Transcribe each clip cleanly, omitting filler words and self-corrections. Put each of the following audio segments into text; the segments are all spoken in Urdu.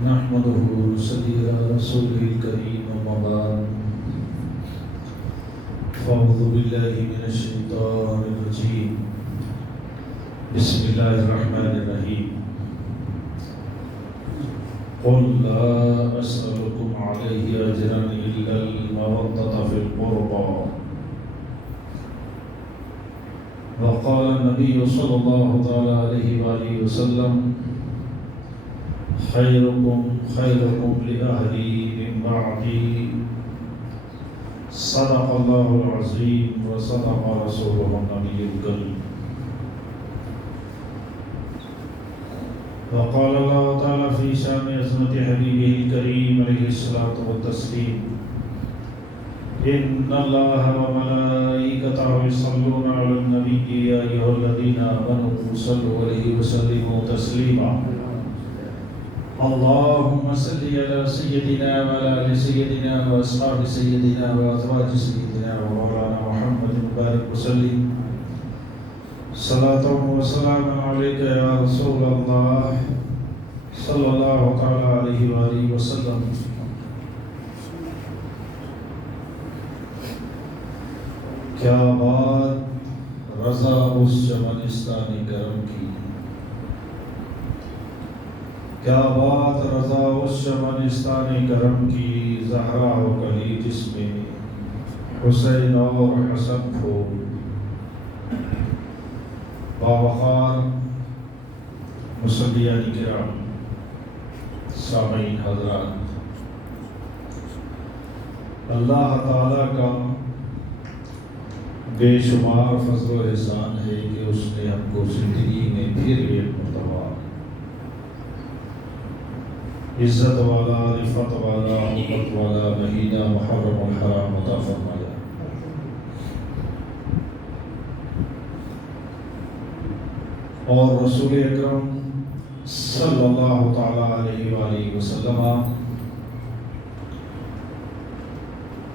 نحمده ونصلي على رسوله الكريم أما بعد فأعوذ بالله من الشيطان الرجيم بسم الله الرحمن الرحيم قل لا أسألكم عليه أجرا إلا المودة في القربى وقال النبي صلى الله عليه وآله وسلم خيركم لأهلي من بعدي صدق الله العظيم وصدق رسوله النبي الكريم وقال الله تعالى في شان عظمة حبيبه الكريم عليه الصلاة والتسليم إن الله وملائكته يصلون على النبي يا أيها الذين آمنوا صلوا عليه وسلموا تسليما اللهم صل على سيدنا وعلى آل سيدنا وأصحاب سيدنا وأزواج سيدنا ومولانا محمد وبارك وسلم صلاة وسلام عليك يا رسول الله صلى الله تعالى عليه وآله وسلم کیا بات رضا اس چمنستانی کرم کی کیا بات رضا اس چمنستانی کرم کی زہرا و کلی جس میں حسین اور حسن ہو باوقار مصلیان کرام سامعین حضرات اللہ تعالیٰ کا بے شمار فضل و احسان ہے کہ اس نے ہم کو زندگی میں پھر ایک مرتبہ عزت والا رفعت والا حکمت والا مہینہ محرم الحرام عطا فرمایا۔ اور رسول اکرم صلی اللہ تعالی علیہ وآلہ وسلم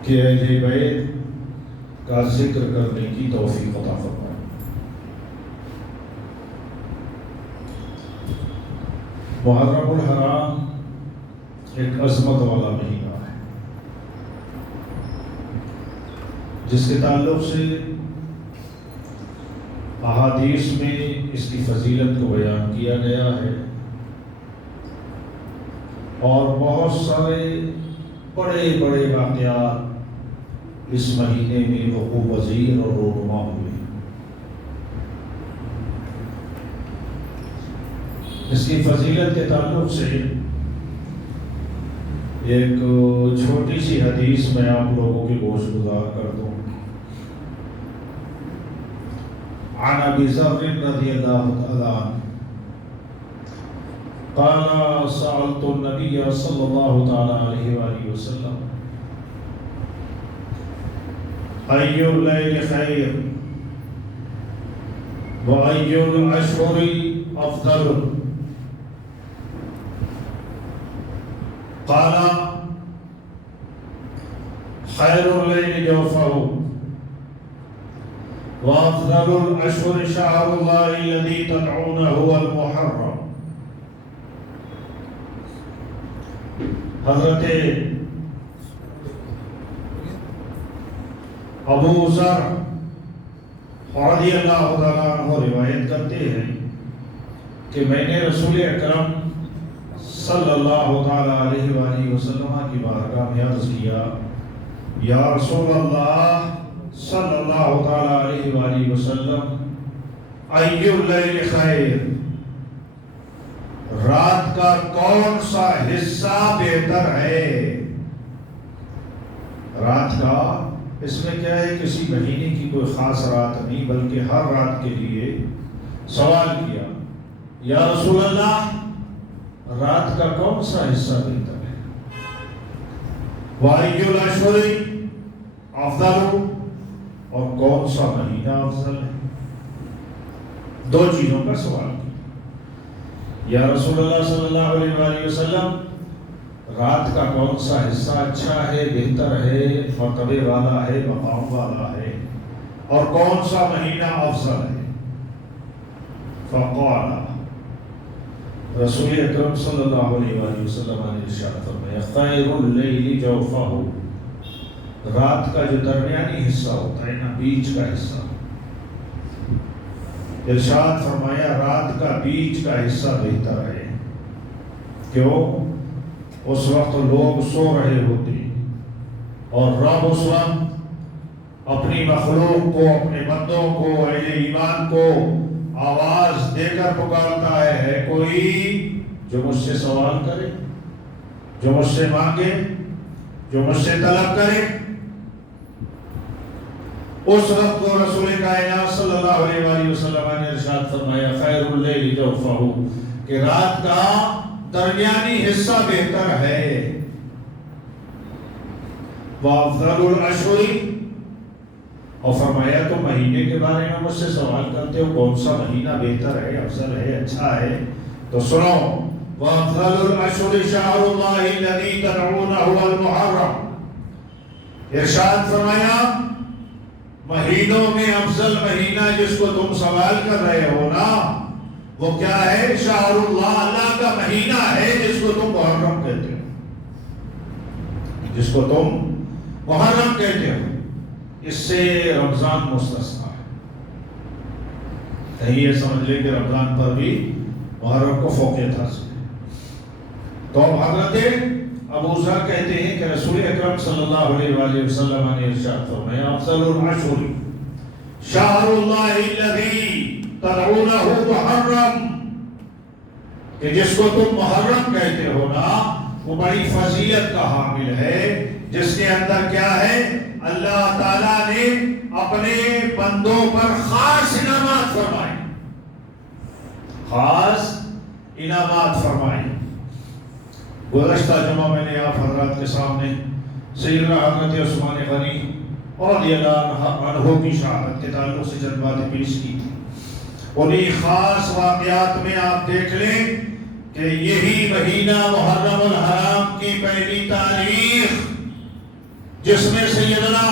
کے اہل بیت کا ذکر کرنے کی توفیق عطا فرمائے۔ محرم الحرام ایک عظمت والا مہینہ ہے جس کے تعلق سے احادیث میں اس کی فضیلت کو بیان کیا گیا ہے اور بہت سارے بڑے بڑے واقعات اس مہینے میں وقوع پذیر اور رونما ہوئے۔ اس کی فضیلت کے تعلق سے ایک چھوٹی سی حدیث میں آپ لوگوں کی گوش گزار کر دوں۔ عن ابی ذر رضی اللہ تعالی عنہ قال سألت النبي صلی اللہ تعالی علیہ وآلہ وسلم أي الليل خير وأي الأشهر أفضل قال خير الليل جوفه وأفضل الأشهر شهر الله الذي تدعونه المحرم۔ حضرت ابو ذر رضی اللہ تعالیٰ عنہ روایت کرتے ہیں کہ میں نے رسول اکرم صلی اللہ تعالیٰ علیہ وآلہ وسلم کی بارگاہ میں عرض کیا، یا رسول اللہ صلی اللہ تعالیٰ علیہ وآلہ وسلم ای اللیل خیر، رات کا کون سا حصہ بہتر ہے؟ رات کا اس میں کیا ہے، کسی مہینے کی کوئی خاص رات نہیں بلکہ ہر رات کے لیے سوال کیا، یا رسول اللہ رات کا کون سا حصہ بہتر ہے؟ وَأَيُّ الْأَشْهُرِ أَفْضَلُ، اور کون سا مہینہ افضل ہے؟ دو چیزوں کا سوال کیا۔ یا رسول اللہ صلی اللہ علیہ وآلہ وسلم رات کا کون سا حصہ اچھا ہے، بہتر ہے، مرتبے والا ہے، مقام والا ہے، اور کون سا مہینہ افضل ہے؟ فقال رسول اکرم صلی اللہ علیہ وآلہ وسلم نے ارشاد فرمایا خیر اللیل جوفہ، رات کا جو درمیانی حصہ ہوتا ہے نا، بیچ کا حصہ، ارشاد فرمایا رات کا بیچ کا حصہ بہتر ہے۔ کیوں؟ اس وقت لوگ سو رہے ہوتے اور رب اس وقت اپنی مخلوق کو، اپنے بندوں کو، اہل ایمان کو آواز دے کر پکارتا ہے کوئی جو مجھ سے سوال کرے، جو مجھ سے مانگے، جو مجھ سے طلب کرے۔ اس وقت کو رسول کائنات صلی اللہ علیہ وآلہ وسلم نے ارشاد فرمایا خیر اللیل جوفہ، کہ رات کا درمیانی حصہ بہتر ہے۔ وافضل الاشہر، اور فرمایا تو مہینے کے بارے میں مجھ سے سوال کرتے ہو کون سا مہینہ بہتر ہے، افضل ہے، اچھا ہے، تو سنو وافضل الاشہر شہر اللہ الذی تدعونہ المحرم، ارشاد فرمایا مہینوں میں افضل مہینہ جس کو تم سوال کر رہے ہو نا، وہ کیا ہے؟ شہر اللہ، اللہ کا مہینہ ہے جس کو تم محرم کہتے ہو، جس کو تم محرم کہتے ہو۔ اس سے رمضان مستثنا ہے، کہیں یہ سمجھ لیں کہ رمضان پر بھی محرم کو فوقیت حاصل ہے۔ تو حضرت ابو ذر کہتے ہیں کہ رسول اکرم صلی اللہ علیہ وآلہ وسلم نے ارشاد فرمایا افضل الاشہر شہر اللہ الذی تدعونہ محرم، کہ جس کو تم محرم کہتے ہو نا، وہ بڑی فضیلت کا حامل ہے، جس کے اندر کیا ہے؟ اللہ تعالیٰ نے اپنے بندوں پر خاص انعامات فرمائے، خاص انعامات فرمائے۔ گزشتہ جمعہ میں نے آپ حضرات کے سامنے سیدنا حضرت عثمان غنی رضی اللہ عنہ کی شہادت کے تعلق سے چند باتیں پیش کی تھی۔ انہی خاص واقعات میں آپ دیکھ لیں کہ یہی مہینہ محرم الحرام کی پہلی تاریخ، جس میں سیدنا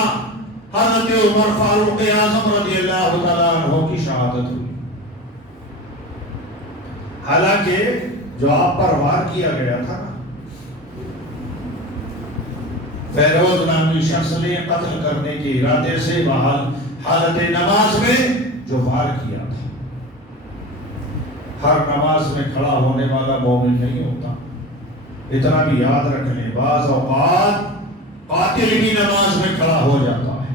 حضرت عمر فاروق اعظم رضی اللہ تعالیٰ عنہ کی شہادت ہوئی۔ حالانکہ جو آپ پر وار کیا گیا تھا، فیروز نامی شخص نے قتل کرنے کے ارادے سے حالت نماز میں جو وار کیا تھا، ہر نماز میں کھڑا ہونے والا مومن نہیں ہوتا، اتنا بھی یاد رکھ لیں، بعض اوقات قاتل بھی نماز میں کھڑا ہو جاتا ہے۔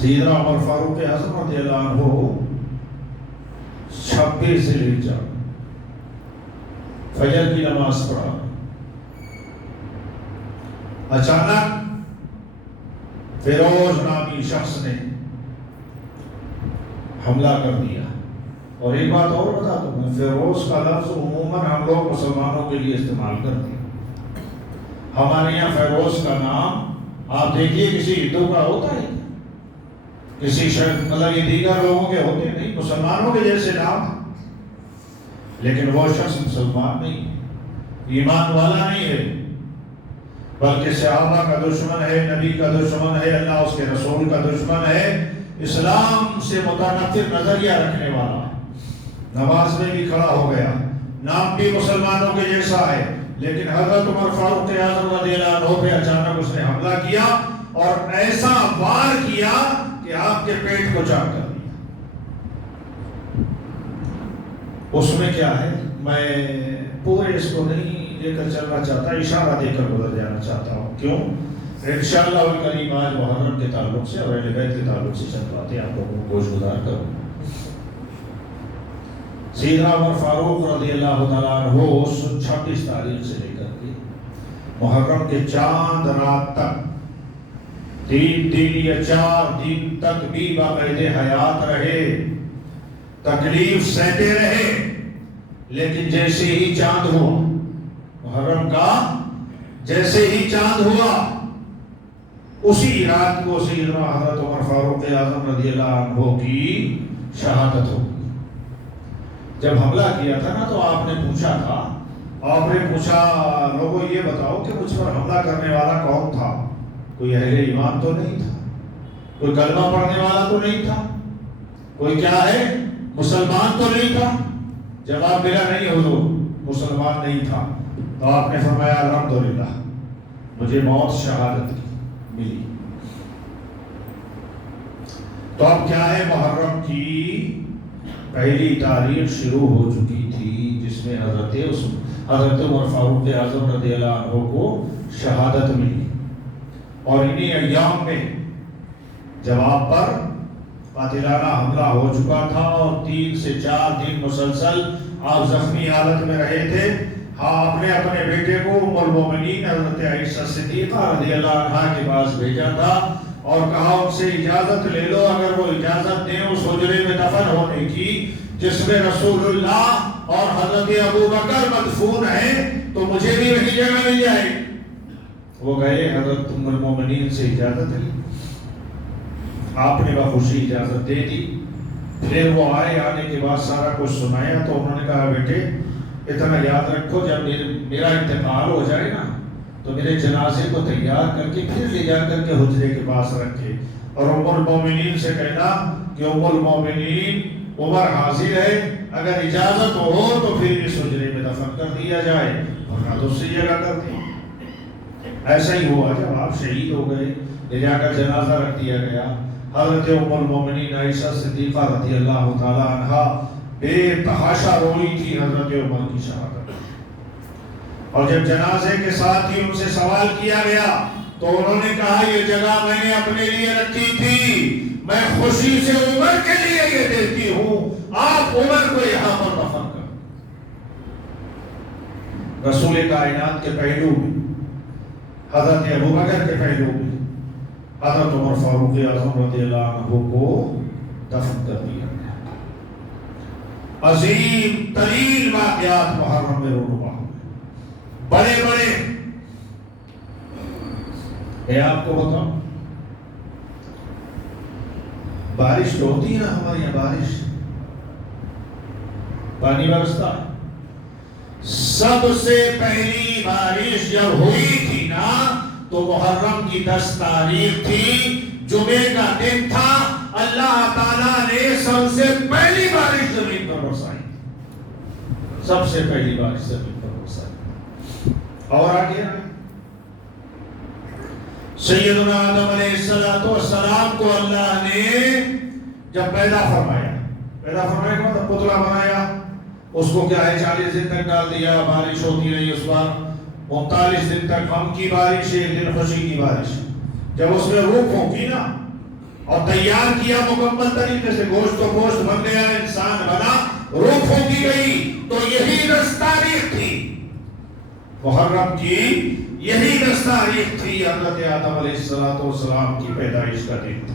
سیدنا عمر فاروق اعظم رضی اللہ عنہ 26 ذی الحجہ فجر کی نماز پڑھا، اچانک فیروز نامی شخص نے حملہ کر دیا۔ اور ایک بات اور بتا دوں میں، فیروز کا لفظ عموماً ہم لوگ مسلمانوں کے لیے استعمال کرتے ہیں۔ ہمارے یہاں فیروز کا نام آپ دیکھیے کسی ہندو کا ہوتا ہے، کسی مطلب یہ دیگر لوگوں کے ہوتے نہیں، مسلمانوں کے جیسے نام، لیکن وہ شخص مسلمان نہیں ہے، ایمان والا نہیں ہے، بلکہ صحابہ کا دشمن ہے، نبی کا دشمن ہے، اللہ اس کے رسول کا دشمن ہے، اسلام سے متنفر نظریہ رکھنے والا ہے۔ نماز میں بھی کھڑا ہو گیا، نام بھی مسلمانوں کے جیسا ہے، لیکن حضرت عمر فاروق اعظم رضی اللہ عنہ پہ اچانک اس نے حملہ کیا اور ایسا وار کیا کہ آپ کے پیٹ کو چاک کر دیا۔ اس میں کیا ہے، میں پورے اس کو نہیں لے کر چلنا چاہتا، اشارہ دے کر گزر جانا چاہتا ہوں۔ کیوں؟ انشاءاللہ الکریم آج محرم کے تعلق سے اور اہل بیت کے تعلق سے چند باتیں آپ لوگوں کو گوش گزار کروں۔ سیدنا عمر فاروق رضی اللہ تعالیٰ عنہ 26 تاریخ سے لے کر کے محرم کے چاند رات تک 3 دن یا 4 دن تک بھی باقاعدہ حیات رہے، تکلیف سہتے رہے، لیکن جیسے ہی چاند ہوا محرم کا، جیسے ہی چاند ہوا اسی رات کو سیدنا حضرت عمر فاروق اعظم رضی اللہ عنہ کی شہادت ہو گئی۔ جب حملہ کیا تھا نا تو آپ نے پوچھا لوگوں یہ بتاؤ کہ مجھ پر حملہ کرنے والا کون تھا؟ کوئی اہل ایمان تو نہیں تھا، کوئی کلمہ پڑھنے والا تو نہیں تھا، کوئی کیا ہے مسلمان تو نہیں تھا؟ جواب ملا نہیں حضور مسلمان نہیں تھا، تو آپ نے فرمایا الحمدللہ مجھے موت شہادت ملی۔ تو اب کیا ہے، محرم کی پہلی تاریخ شروع ہو چکی تھی جس میں حضرت عمر فاروق اعظم رضی اللہ عنہ کو شہادت ملی، اور انہی ایام میں جب آپ پر قاتلانہ حملہ ہو چکا تھا اور 3 سے 4 دن مسلسل آپ زخمی حالت میں رہے تھے، آپ نے اپنے بیٹے کو ام المومنین حضرت عائشہ صدیقہ رضی اللہ عنہا کے پاس بھیجا تھا اور کہا ان سے اجازت لے لو، اگر وہ اجازت دیں اس حجرے میں دفن ہونے کی جس میں رسول اللہ اور حضرت ابو بکر مدفون ہیں، تو مجھے بھی وہی جگہ مل جائے۔ وہ گئے، حضرت ام المومنین سے اجازت لی، آپ نے بخوشی اجازت دے دی۔ پھر وہ آنے کے بعد سارا کچھ سنایا، تو انہوں نے کہا بیٹے اتنا یاد رکھو، جب میرا انتقال ہو جائے نا تو میرے جنازے کو تیار کر کے پھر لے جا کر کے حجرے کے پاس رکھے، اور ام المومنین سے کہنا کہ ام المومنین عمر حاضر ہے، اگر اجازت ہو تو پھر اس حجرے میں دفن کر دیا جائے، ورنہ دوسری جگہ کر دیں۔ ایسا ہی ہوا، جب آپ شہید ہو گئے لے جا کر جنازہ رکھ دیا گیا۔ حضرت ام المومنین عائشہ صدیقہ رضی اللہ تعالی عنہا بے تحاشا روئی تھی حضرت عمر کی شہادت، اور جب جنازے کے ساتھ ہی ان سے سوال کیا گیا تو انہوں نے کہا یہ جگہ میں نے اپنے لیے رکھی تھی، میں خوشی سے عمر کے لیے یہ دیتی ہوں، آپ عمر کو یہاں پر دفن کر۔ رسول کائنات کے پہلو میں، حضرت ابو بکر کے پہلو میں حضرت عمر فاروق اعظم رضی اللہ عنہ کو دفن کر دیا گیا۔ عظیم ترین واقعات محرم میں رونما ہوئے، بڑے بڑے۔ میں آپ کو بتاؤں، بارش تو ہوتی ہے نا ہمارے یہاں، بارش پانی برستا، سب سے پہلی بارش جب ہوئی تھی نا تو محرم کی 10 تاریخ تھی، جمعے کا دن تھا، اللہ تعالیٰ نے سب سے پہلی بارش زمین پر برسائی، سب سے پہلی بارش زمین پر برسائی۔ اور آگے سیدنا آدم علیہ السلام کو اللہ نے جب پیدا فرمایا کہ مطلب پتلا بنایا، اس کو کیا ہے 40 دن تک ڈال دیا، بارش ہوتی رہی اس بار 39 دن تک غم کی بارش، 1 دن خوشی کی بارش۔ جب اس میں روح پھونکی نا اور تیار کیا مکمل طریقے سے، گوشت و گوشت بن گیا، انسان بنا، روح پھونکی گئی، تو یہی 10 تاریخ تھی محرم کی، یہی 10 تاریخ تھی حضرت آدم علیہ السلام کی پیدائش کا دن تھا۔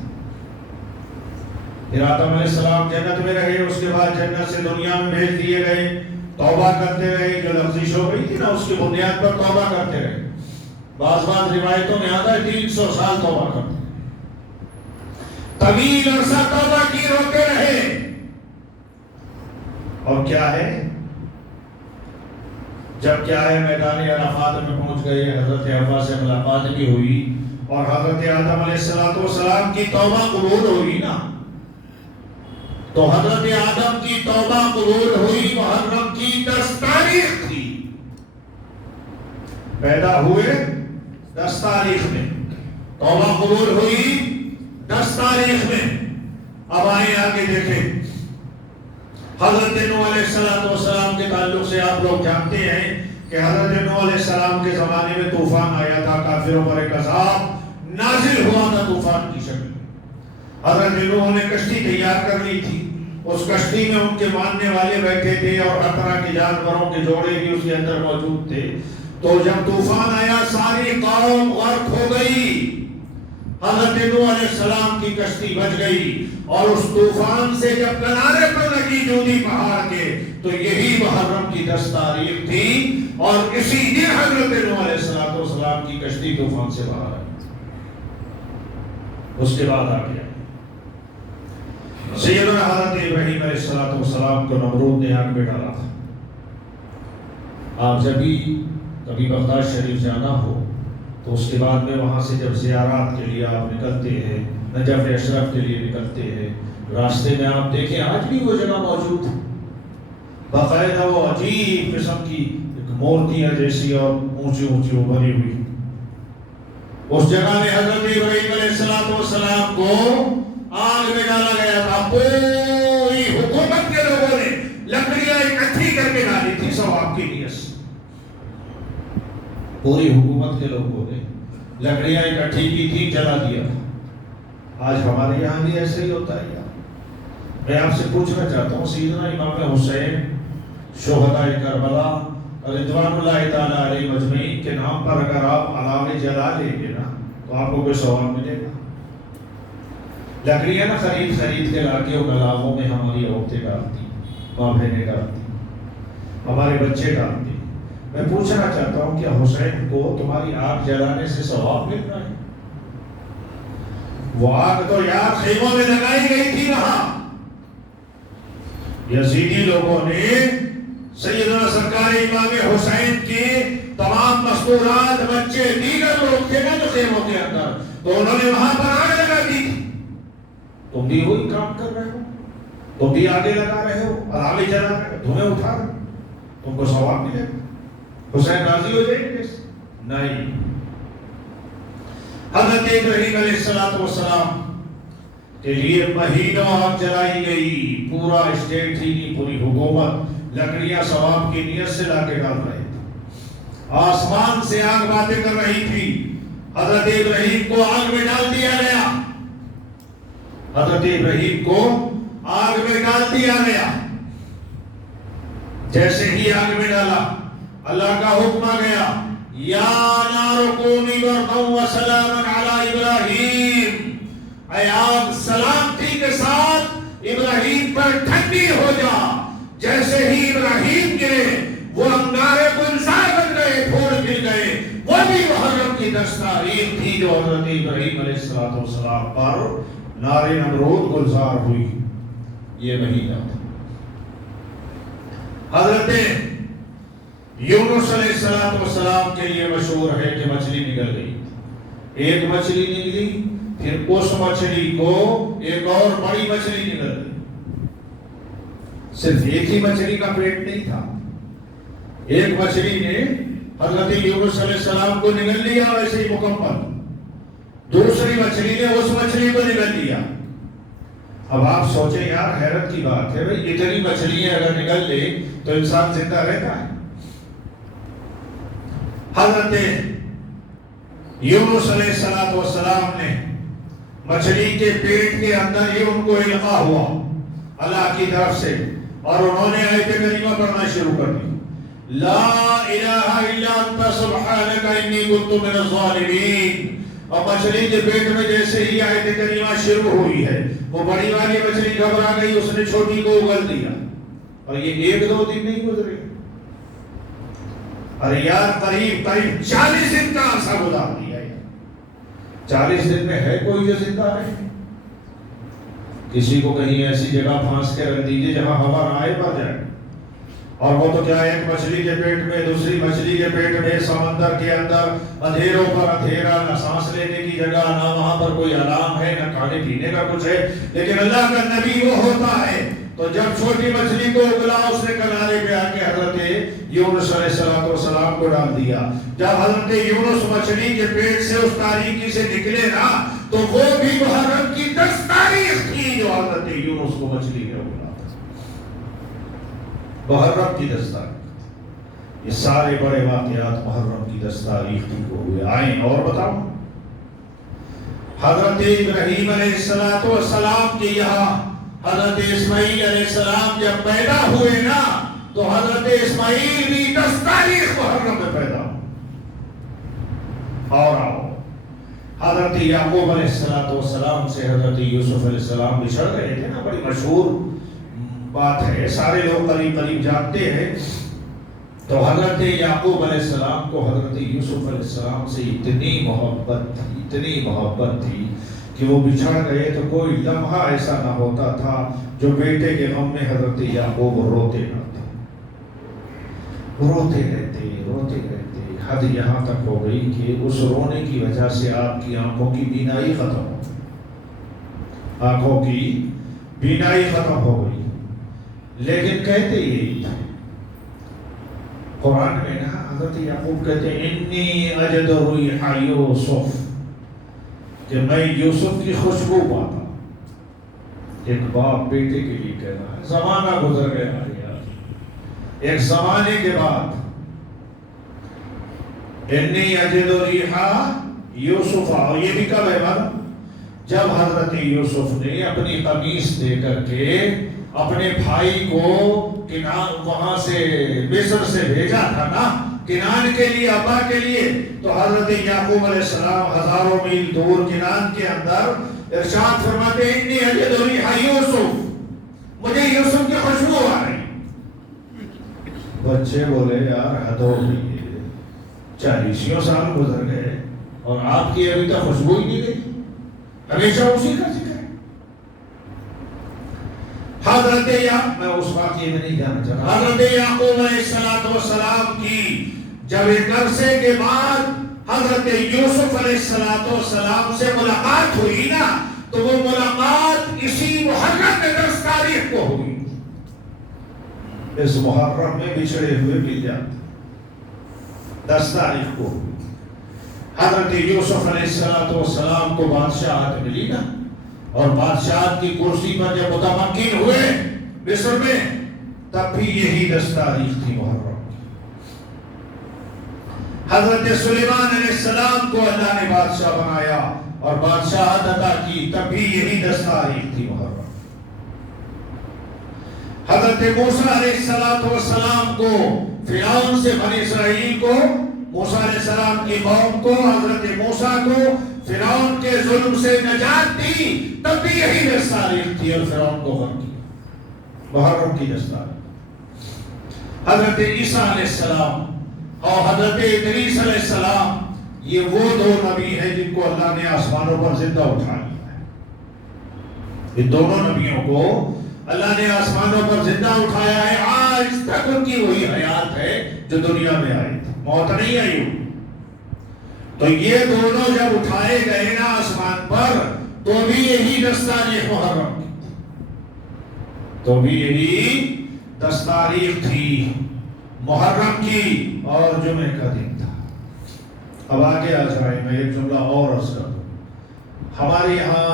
پھر آدم علیہ السلام جنت میں رہے، اس کے بعد جنت سے دنیا میں بھیج دیے گئے، توبہ کرتے رہے، جو لفظش ہو گئی تھی نا اس کی بنیاد پر توبہ کرتے رہے۔ بعض روایتوں میں آتا ہے 300 سال توبہ کرتے، طویل عرصہ توبہ کی، روتے رہے۔ اور کیا ہے، جب کیا ہے میدان عرفات میں پہنچ گئے، حضرت حوا سے ملاقات بھی ہوئی اور حضرت آدم علیہ السلام کی توبہ قبول ہوئی نا، تو حضرت آدم کی توبہ قبول ہوئی، محرم کی 10 تاریخ تھی، پیدا ہوئے 10 تاریخ میں، توبہ قبول ہوئی 10 تاریخ میں۔ اب آئیں آگے دیکھیں، حضرت نوح علیہ السلام کے تعلق سے آپ لوگ جانتے ہیں کہ حضرت نوح علیہ السلام کے زمانے میں طوفان آیا تھا، کافروں پر ایک عذاب نازل ہوا تھا طوفان کی شکل میں۔ حضرت نوح نے کشتی تیار کر لی تھی، اس کشتی میں ان کے ماننے والے بیٹھے تھے اور ہر طرح کے جانوروں کے جوڑے بھی اس کے اندر موجود تھے۔ تو جب طوفان آیا ساری قوم غرق ہو گئی، حضرت نوح علیہ السلام کی کشتی بچ گئی، اور اس طوفان سے جب کنارے پر لگی جودی پہاڑ کے، تو یہی محرم کی 10 تاریخ تھی، اور اسی دن حضرت نوح علیہ السلام کی کشتی طوفان سے باہر آئی۔ اس کے بعد آ گیا سیدنا حضرت ابراہیم علیہ السلام کو نمرود نے آگ میں ڈالا تھا۔ آپ جب بھی کبھی بغداد شریف جانا ہو تو اس کے بعد میں وہاں سے جب زیارات کے لیے آپ نکلتے ہیں، نجف اشرف کے لیے نکلتے ہیں، راستے میں آپ دیکھیں آج بھی وہ جگہ موجود ہے، باقاعدہ وہ عجیب قسم کی ایک مورتیاں جیسی اور اونچی اونچی وہ بنی ہوئی. اس جگہ میں حضرت ابراہیم علیہ السلام کو آگ میں ڈالا گیا تھا. پوری حکومت کے لوگوں نے لکڑیاں اکٹھی کر کے ڈالی تھی ثواب کی نیت سے. پوری حکومت کے لوگوں نے لکڑیاں اکٹھی کی تھی، جلا دیا تھا. آج ہمارے یہاں بھی ایسے ہی ہوتا ہے. میں آپ سے پوچھنا چاہتا ہوں، سیدنا امام حسین شہداء کربلا رضوان اللہ تعالیٰ علیہ مجمعین کے نام پر اگر آپ علاوے جلا لیں گے نا تو آپ کو کوئی ثواب ملے گا؟ لکڑیاں نا خرید کے لا کے ان علاقوں میں ہماری عورتیں ڈالتی، ماں بہنیں ڈالتی، ہمارے بچے ڈالتے. میں پوچھنا چاہتا ہوں کہ حسین کو تمہاری آگ جلانے سے ثواب مل رہا ہے؟ وہ آگ تو یار خیموں میں لگائی گئی تھی. وہاں یزیدی لوگوں نے سیدنا سرکار امام حسین کے تمام مستورات، بچے، دیگر لوگ تھے نا جو خیموں کے اندر، تو انہوں نے وہاں پر آگ لگا دی تھی. تم بھی وہی کام کر رہے ہو، تم بھی آگے لگا رہے ہو، علاوے جلا رہے ہو، دھوئیں اٹھا رہے ہو، تم کو ثواب ملے گا؟ حسین راضی ہو جائیں گے؟ نہیں. حضرت ابراہیم علیہ السلام کے لیے مہینوں آگ جلائی گئی. پورا اسٹیٹ ہی نہیں، پوری حکومت لکڑیاں ثواب کی نیت سے لا کے ڈال رہے تھے. آسمان سے آگ باتیں کر رہی تھی. حضرت ابراہیم کو آگ میں ڈال دیا گیا. حضرت ابراہیم کو آگ میں ڈال دیا گیا. جیسے ہی آگ میں ڈالا، اللہ کا حکم آ گیا، یا نار کونی بردا وسلاما علی ابراہیم. اے آگ سلامتی کے ساتھ ابراہیم پر ٹھنڈی ہو جا. جیسے ہی ابراہیم گرے وہ انگارے گلزار بن گئے، پھول کھل گئے. وہ بھی محرم کی 10 تاریخ تھی جو حضرت ابراہیم علیہ السلام پر نار نمرود گلزار ہوئی. یہ مہینہ تھا. حضرت یونس علیہ السلام کے لیے مشہور ہے کہ مچھلی نکل گئی. ایک مچھلی نکلی، پھر اس مچھلی کو ایک اور بڑی مچھلی نکل گئی. صرف ایک ہی مچھلی کا پیٹ نہیں تھا. ایک مچھلی نے حضرت یونس علیہ السلام کو نگل لیا ویسے ہی مکمل. دوسری مچھلی نے اس مچھلی کو نگل لیا. اب آپ سوچیں یار، حیرت کی بات ہے بھئی، اتنی مچھلیاں اگر نگل لے تو انسان زندہ رہتا ہے؟ حضرت یونس علیہ السلام نے مچھلی کے پیٹ کے اندر ہی ان کو القاء ہوا اللہ کی طرف سے، اور انہوں نے آیت کریمہ پڑھنا شروع کر دی. لا الہ الا انت سبحانک انی کنت من الظالمین. اور مچھلی کے پیٹ میں جیسے ہی آیت کریمہ شروع ہوئی ہے، وہ بڑی والی مچھلی گھبرا گئی، اس نے چھوٹی کو اگل دیا. اور یہ 1-2 دن نہیں گزرے، ارے یار قریب 40 دن کا عرصہ گزار دیا. 40 دن میں ہے کوئی جو زندہ رہے؟ کسی کو کہیں ایسی جگہ پھانس کے رکھ دیجئے جہاں ہوا نہ آئے، مر جائے. اور وہ تو کیا، ایک مچھلی کے پیٹ میں، دوسری مچھلی کے پیٹ میں، سمندر کے اندر اندھیروں پر اندھیرا، نہ سانس لینے کی جگہ، نہ وہاں پر کوئی الارم ہے، نہ کھانے پینے کا کچھ ہے. لیکن اللہ کا نبی وہ ہوتا ہے تو جب چھوٹی مچھلی کو اگلا، اس نے کنارے پہ آ کے حضرت یونس علیہ السلام کو ڈال دیا. جب حضرت یونس مچھلی کے پیٹ سے اس تاریکی سے نکلے نا، تو وہ بھی محرم کی 10 تاریخ تھی جو حضرت یونس کو مچھلی میں اگلا تھا. محرم کی 10 تاریخ. یہ سارے بڑے واقعات محرم کی 10 تاریخ کو ہوئے. آئیں اور بتاؤ. حضرت ابراہیم علیہ السلام کے یہاں حضرت اسماعیل علیہ السلام جب پیدا ہوئے نا، تو حضرت اسماعیل بھی 10 تاریخ محرم میں پیدا ہوئے. اور آؤ، حضرت یعقوب علیہ السلام سے حضرت یوسف علیہ السلام بچھڑ گئے تھے نا. بڑی مشہور بات ہے، سارے لوگ قریب قریب جانتے ہیں. تو حضرت یعقوب علیہ السلام کو حضرت یوسف علیہ السلام سے اتنی محبت تھی کہ وہ بچھڑ گئے تو کوئی لمحہ ایسا نہ ہوتا تھا جو بیٹے کے غم میں حضرت یعقوب روتے نہ تھے. روتے رہتے حد یہاں تک ہو گئی کہ اس رونے کی وجہ سے آپ کی آنکھوں کی بینائی ختم ہو گئی. لیکن کہتے یہی تھے. قرآن میں نا حضرت یعقوب کہتے ہیں انی اجد ریح یوسف، کہ میں یوسف کی خوشبو پاتا. ایک باپ بیٹے کے لیے کہہ رہا ہے. زمانہ گزر گیا یار، ایک زمانے کے بعد انی اجد ریح یوسف. اور یہ بھی کب ہے بات؟ جب حضرت یوسف نے اپنی قمیص دے کر کے اپنے بھائی کو وہاں سے مصر سے بھیجا تھا نا کنعان کے لیے، ابا کے لیے. تو حضرت یعقوب علیہ السلام ہزاروں میل دور کنعان کے اندر ارشاد فرماتے ہیں انی اجد ریح یوسف، مجھے یوسف کی خوشبو آ رہی. بچے بولے یار حد ہو گئی ہے، 40 سال گزر گئے اور آپ کی ابھی تک خوشبو ہی نہیں گئی، ہمیشہ اسی کا ذکر ہے. حضرت میں اس واقعے میں نہیں جانا چاہتا. حضرت یعقوب علیہ السلام کی جب ایک عرصے کے بعد حضرت یوسف علیہ السلام سے ملاقات ہوئی نا، تو وہ ملاقات اسی محرم میں 10 تاریخ کو ہوئی. اس محرم میں بچھڑے ہوئے مل جاتے. 10 تاریخ کو حضرت یوسف علیہ السلام کو بادشاہت ملی نا، اور بادشاہت کی کرسی پر جب متمکن ہوئے مصر میں، تب بھی یہی 10 تاریخ تھی محرم. حضرت سلیمان علیہ السلام کو اللہ نے بادشاہ بنایا اور بادشاہت عطا کی، تب بھی یہی 10 تاریخ تھی محرم. حضرت موسیٰ علیہ السلام کو فرعون سے بنی اسرائیل کو، موسیٰ علیہ السلام کی قوم کو، حضرت موسیٰ کو فرعون کے ظلم سے نجات دی، تب بھی یہی 10 تاریخ تھی اور فرعون کو غرق کیا، محرم کی 10 تاریخ. حضرت عیسیٰ علیہ السلام اور حضرت ادریس علیہ السلام، یہ وہ 2 نبی ہیں جن کو اللہ نے آسمانوں پر زندہ اٹھا لیا ہے. یہ دونوں نبیوں کو اللہ نے آسمانوں پر زندہ اٹھایا ہے. آج تک ان کی وہی حیات ہے جو دنیا میں آئی تھی، موت نہیں آئی. تو یہ دونوں جب اٹھائے گئے نا آسمان پر، تو بھی یہی 10 تاریخ محرم کی، تو بھی یہی 10 تاریخ تھی محرم کی، اور جمعے کا دن تھا. اب آگے آ جائیں، میں ایک جملہ اور عرض کر دوں. ہمارے یہاں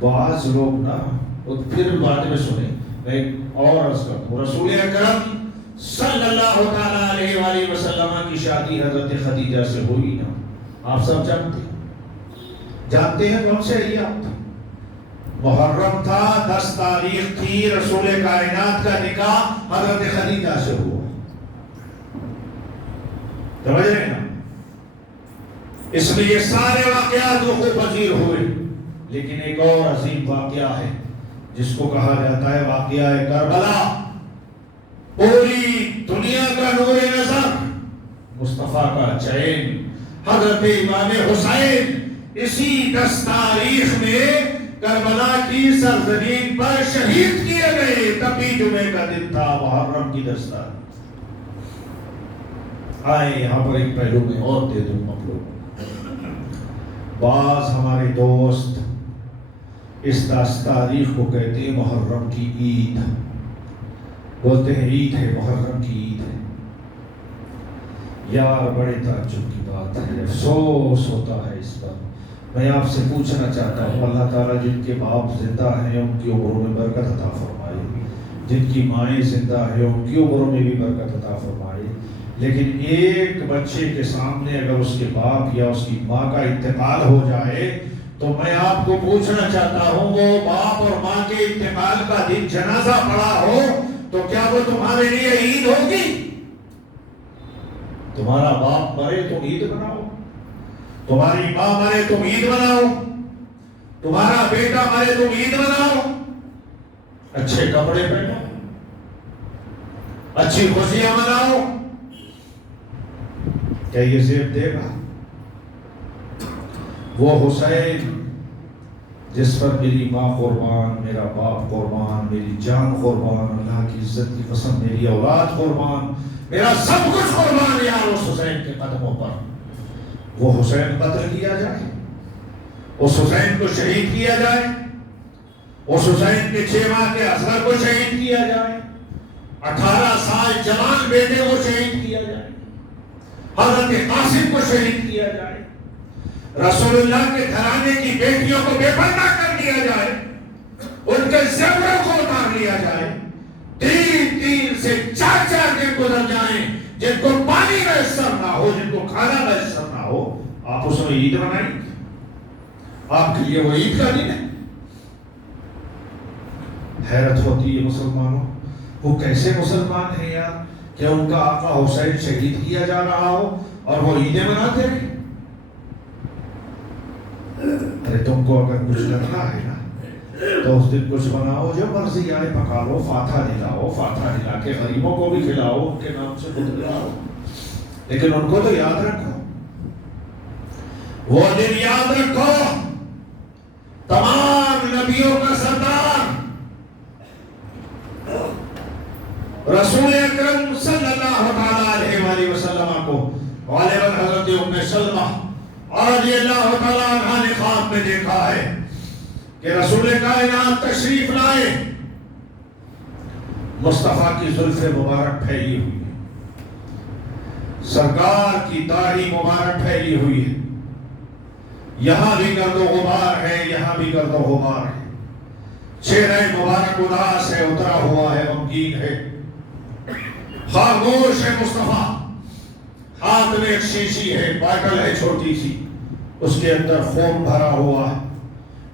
بعض لوگ نا، پھر بعد میں سنیں، میں ایک اور عرض کر دوں. رسول اکرم صلی اللہ تعالیٰ علیہ وآلہ وسلم کی شادی حضرت خدیجہ سے ہوئی نا، آپ سب جانتے ہیں کون سے ایام تھا؟ محرم تھا، 10 تاریخ تھی، رسول کائنات کا نکاح حضرت خدیجہ سے ہوا. سمجھ رہے نا؟ اس میں یہ سارے واقعات وقوع پذیر ہوئے، لیکن ایک اور عظیم واقعہ ہے جس کو کہا جاتا ہے واقعہ کربلا. پوری دنیا کا نور نظر، مصطفیٰ کا چین، حضرت امام حسین اسی 10 تاریخ میں کربلا کی سرزمین پر شہید کیے گئے. تبھی جمعے کا دن تھا، محرم کی 10 تاریخ. آئے یہاں پر ایک پہلو میں اور دے دوں آپ لوگ. بعض ہمارے دوست اس 10 تاریخ کو کہتے ہیں محرم کی عید، بولتے ہیں عید ہے، محرم کی عید ہے. یار بڑے تعجب کی بات ہے، افسوس ہوتا ہے اس پر. میں آپ سے پوچھنا چاہتا ہوں، اللہ تعالیٰ جن کے باپ زندہ ہیں ان کی عمروں میں برکت عطا فرمائے، جن کی مائیں زندہ ہیں ان کی عمروں میں بھی برکت عطا فرمائے. لیکن ایک بچے کے سامنے اگر اس کے باپ یا اس کی ماں کا انتقال ہو جائے تو میں آپ کو پوچھنا چاہتا ہوں، وہ باپ اور ماں کے انتقال کا دن جنازہ پڑا ہو تو کیا وہ تمہارے لیے عید ہوگی؟ تمہارا باپ مرے تم عید مناؤ، تمہاری ماں مرے تم عید مناؤ، تمہارا بیٹا مرے تم عید مناؤ، اچھے کپڑے پہنو، اچھی خوشیاں مناؤ. کیا یہ زیب دے گا؟ وہ حسین جس پر میری ماں قربان، میرا باپ قربان، میری جان قربان، اللہ کی عزت کی قسم میری اولاد قربان، میرا سب کچھ قربان یار اس حسین کے قدموں پر. وہ حسین قتل کیا جائے، اس حسین کو شہید کیا جائے. اس حسین کے 6 ماہ کے اصغر کو شہید کیا جائے، 18 سال جوان بیٹے کو شہید کیا جائے، حضرت قاسم کو شہید کیا جائے، رسول اللہ کے گھرانے کی بیٹیوں کو بے پردہ کر دیا جائے، ان کے زیوروں کو اتار لیا جائے، 3 سے 4 دن گزر جائیں، جن کو پانی میسر نہ ہو، جن کو کھانا میسر نہ ہو، آپ اس میں عید منائیں گے؟ آپ کے لیے وہ عید کا دن ہے؟ حیرت ہوتی ہے مسلمانوں، وہ کیسے مسلمان ہیں یار کہ ان کا آقا حسین شہید کیا جا رہا ہو اور وہ عیدیں مناتے ہیں؟ ارے تم کو اگر کچھ کرنا ہے نا تو اس دن کچھ بناؤ، جو مرضی آئے پکا لو، فاتحہ دلاؤ، فاتحہ دلا کے غریبوں کو بھی کھلاؤ، ان کے نام سے خود دلاؤ، لیکن ان کو تو یاد رکھو، وہ دن یاد رکھو، تمام نبیوں کا سردار رسول اکرم صلی اللہ علیہ وسلم کو غالباً حضرت ام سلمہ رضی اللہ تعالیٰ عنہ نے خواب میں دیکھا ہے کہ رسول کائنات تشریف لائے، مصطفیٰ کی زلف مبارک پھیلی ہوئی ہے، سرکار کی داڑھی مبارک پھیلی ہوئی ہے، یہاں بھی گرد و غبار ہے، یہاں بھی گرد و غبار ہے، چہرہ مبارک اداس ہے، اترا ہوا ہے، غمگین ہے، خاموش ہے مصطفیٰ، ہاتھ میں ایک شیشی ہے، بائٹل ہے چھوٹی سی، اس کے اندر خون بھرا ہوا ہے،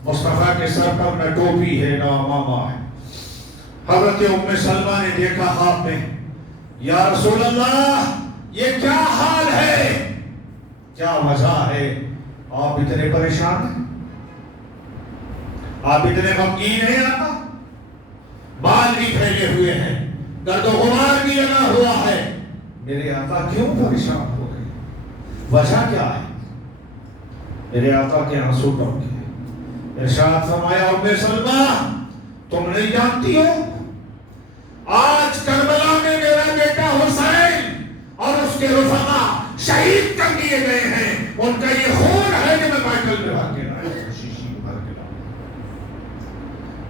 مصطفیٰ کے سر پر نہ ٹوپی ہے نہ امامہ ہے۔ حضرت ام سلمہ نے دیکھا خواب میں، یا رسول اللہ یہ کیا حال ہے، کیا وجہ ہے، آپ اتنے پریشان ہیں، آپ اتنے غمگین ہیں، آقا بال بھی پھیلے ہوئے ہیں، گرد و غبار بھی لگا ہوا ہے، میرے آقا کیوں پریشان ہو گئے، وجہ کیا ہے؟ میرے آقا کے آنسو ٹپکے، ارشاد فرمایا ام سلمہ تم نہیں جانتی ہو آج کربلا میں میرا بیٹا حسین اور اس کے رفقا شہید کر دیے گئے ہیں، ان کا یہ خون ہے کہ میں بائٹل میں بھر کے لایا، شیشی میں بھر کے لایا۔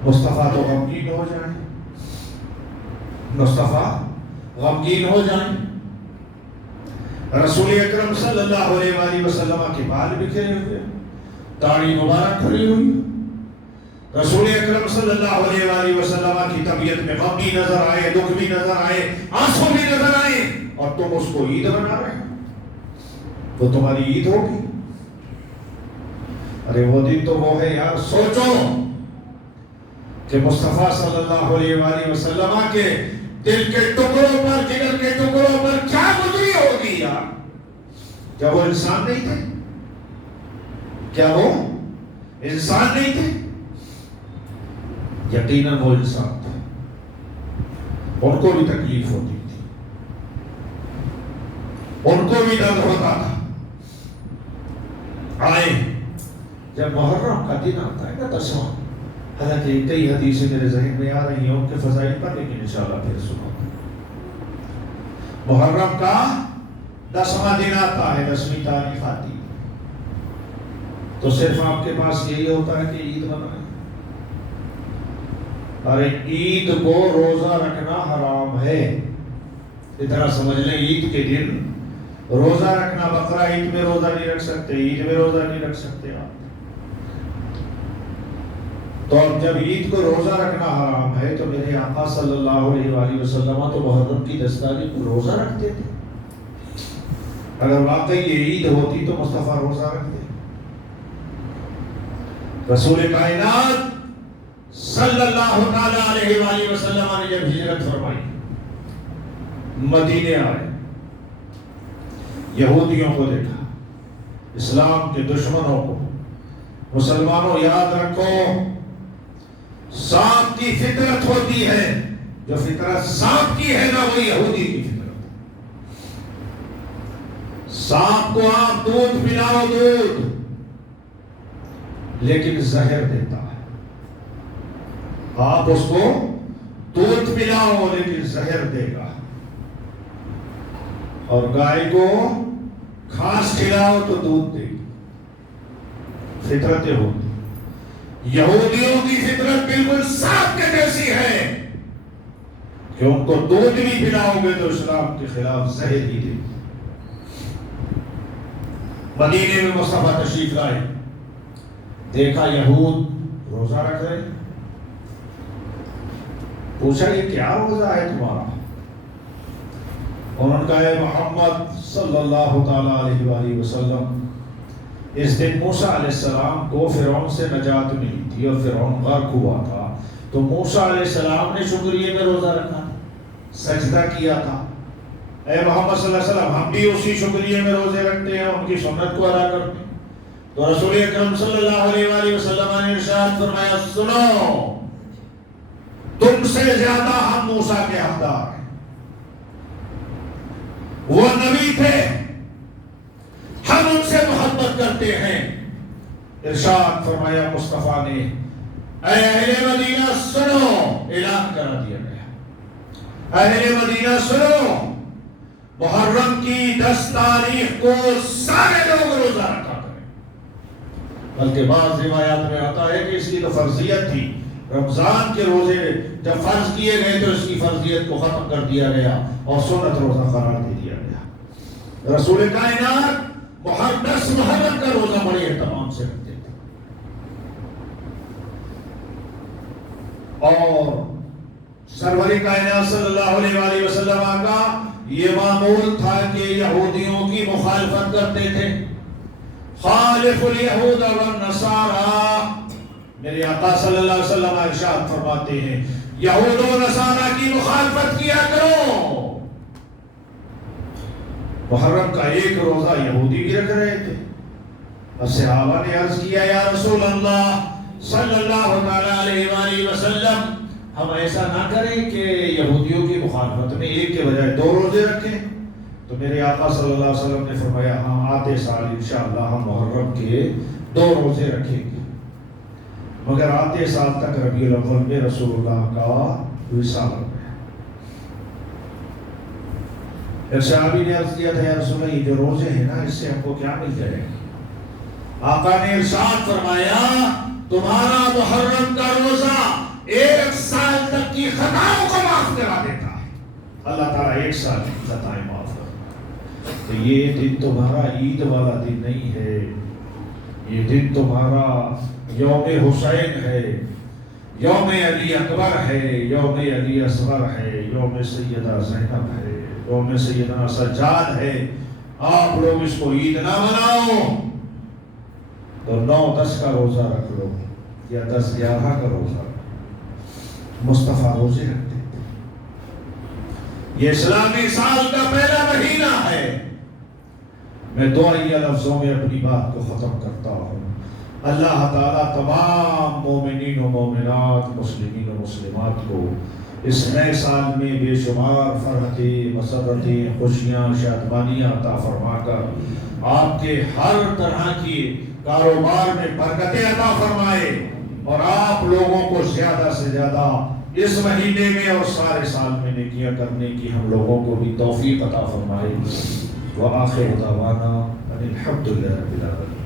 مصطفیٰ تو غمگین ہو جائیں، مصطفیٰ غمگین ہو جائیں، رسول اکرم صلی اللہ علیہ وآلہ وسلم کے بال بکھرے ہوئے، داڑھی مبارک کھڑی ہوئی، رسول اکرم صلی اللہ علیہ وآلہ وسلم کی طبیعت میں غم بھی نظر آئے، دکھ بھی نظر آئے، آنسو بھی نظر آئے، اور تم اس کو عید بنا رہے ہیں، وہ تمہاری عید ہوگی؟ ارے وہ دن تو وہ ہے یار، سوچو کہ مصطفیٰ صلی اللہ علیہ وآلہ وسلم کے دل کے ٹکڑوں پر، جگر کے ٹکڑوں پر کیا گزری ہوگی یار؟ کیا وہ انسان نہیں تھے؟ کیا وہ انسان نہیں تھے؟ یقیناً وہ انسان تھے، ان کو بھی تکلیف ہوتی تھی، ان کو بھی درد ہوتا تھا۔ آئے جب محرم کا دن آتا ہے نا 10واں، حالانکہ کئی حدیثیں میرے ذہن میں آ رہی ہیں ان کے فضائل پر، لیکن انشاءاللہ پھر سنو۔ محرم کا 10واں دن آتا ہے، 10ویں تاریخ آتی ہے، تو صرف آپ کے پاس یہی ہوتا ہے کہ عید منائیں؟ ارے عید کو روزہ رکھنا حرام ہے، اتنا سمجھ لیں، عید کے دن روزہ رکھنا، بقرہ عید میں روزہ نہیں رکھ سکتے، عید میں روزہ نہیں رکھ سکتے آپ۔ تو اب جب عید کو روزہ رکھنا حرام ہے تو میرے آقا صلی اللہ علیہ وآلہ وسلم تو محرم کی 10 تاریخ کو روزہ رکھتے تھے، اگر واقعی یہ عید ہوتی تو مصطفیٰ روزہ رکھتے۔ رسول کائنات صلی اللہ علیہ وآلہ وسلم نے جب ہجرت فرمائی، مدینے آئے، یہودیوں کو دیکھا، اسلام کے دشمنوں کو، مسلمانوں یاد رکھو سانپ کی فطرت ہوتی ہے، جو فطرت سانپ کی ہے نا وہ یہودی کی فطرت۔ سانپ کو آپ دودھ پلاؤ، دودھ، لیکن زہر دیتا ہے، آپ اس کو دودھ پلاؤ لیکن زہر دے گا، اور گائے کو گھاس کھلاؤ تو دودھ دے گی، فطرتیں ہوتی۔ یہودیوں کی فطرت بالکل سانپ کے جیسی ہے کہ ان کو دودھ بھی پلاؤ گے تو اسلام کے خلاف زہر ہی دے. مدینے میں مصطفیٰ تشریف لائے، دیکھا یہود روزہ رکھ رہے، پوچھا یہ کیا روزہ ہے تمہارا؟ انہوں نے کہا اے محمد صلی اللہ تعالیٰ علیہ وآلہ وسلم، اس دن موسیٰ علیہ السلام کو فرعون سے نجات ملی تھی اور فرعون غرق ہوا تھا، تو موسیٰ علیہ السلام نے شکریہ میں روزہ رکھا، سجدہ کیا تھا. اے محمد صلی اللہ علیہ وسلم، ہم بھی اسی شکریہ میں روزے رکھتے ہیں، ان کی سنت کو ادا کرتے ہیں. تو رسول اکرم صلی اللہ علیہ وآلہ وسلم نے ارشاد فرمایا، سنو، تم سے زیادہ ہم موسیٰ کے حقدار ہیں. وہ نبی تھے، ہم ان سے محبت کرتے ہیں. ارشاد فرمایا مصطفیٰ نے، اے اہل مدینہ سنو، اعلان کرا دیا گیا، اہل مدینہ سنو، محرم کی 10 تاریخ کو سارے لوگ روزہ رکھا کریں. بلکہ بعض روایات میں آتا ہے کہ اس کی تو فرضیت تھی، رمضان کے روزے جب فرض کیے گئے تو اس کی فرضیت کو ختم کر دیا گیا اور سنت روزہ قرار دے دیا گیا. رسول کائنات محرم کا روزہ بڑے اہتمام سے رکھتے تھے، اور سرور کائنات صلی اللہ علیہ وآلہ وسلم کا یہ معمول تھا کہ یہودیوں کی مخالفت کرتے تھے. خالف الیہود والنصارى، میرے آقا صلی اللہ علیہ وسلم ارشاد فرماتے ہیں یہود و نصارہ کی مخالفت کیا کرو. محرم کا ایک روزہ یہودی بھی رکھ رہے تھے. اور صحابہ نے عرض کیا یا رسول اللہ صلی اللہ علیہ وآلہ وسلم، ہم ایسا نہ کریں کہ یہودیوں کی مخالفت میں ایک کے بجائے 2 روزے رکھیں. تو میرے آقا صلی اللہ علیہ وسلم نے فرمایا ہاں، آتے سال انشاءاللہ ہم محرم کے 2 روزے رکھیں گے. مگر آتے سال تک ربیع الاول میں رسول اللہ کا وصال ہو گیا. ایک صحابی نے عرض کیا تھا یا رسول اللہ، یہ جو روزے ہیں نا اس سے ہم کو کیا مل جائے گا؟ آقا نے ارشاد فرمایا تمہارا محرم کا روزہ 1 سال تک کی خطاؤں کو معاف کرا دیتا ہے. اللہ تعالیٰ 1 سال کی خطائیں معاف کرتا ہے. تو یہ دن تمہارا عید والا دن نہیں ہے، یہ دن تمہارا یوم حسین ہے، یوم علی اکبر ہے، یوم علی اصغر ہے، یوم سیدہ زینب ہے، یوم سیدنا سجاد ہے. آپ لوگ اس کو عید نہ مناؤ، تو 9-10 کا روزہ رکھ لو یا 10-11 کا روزہ رکھ لو. مصطفیٰ روزے رکھتے تھے. یہ اسلامی سال کا پہلا مہینہ ہے. میں 2 لفظوں میں اپنی بات کو ختم کرتا ہوں. اللہ تعالیٰ تمام مومنین و مومنات، مسلمین و مسلمات کو اس نئے سال میں بے شمار فرحتیں، مسرتیں، خوشیاں، شادمانیاں عطا فرما کر آپ کے ہر طرح کی کاروبار میں برکتیں عطا فرمائے، اور آپ لوگوں کو زیادہ سے زیادہ اس مہینے میں اور سارے سال میں نیکیاں کرنے کی ہم لوگوں کو بھی توفیق عطا فرمائے. وآخر دعوانا ان الحمد للہ رب العالمین.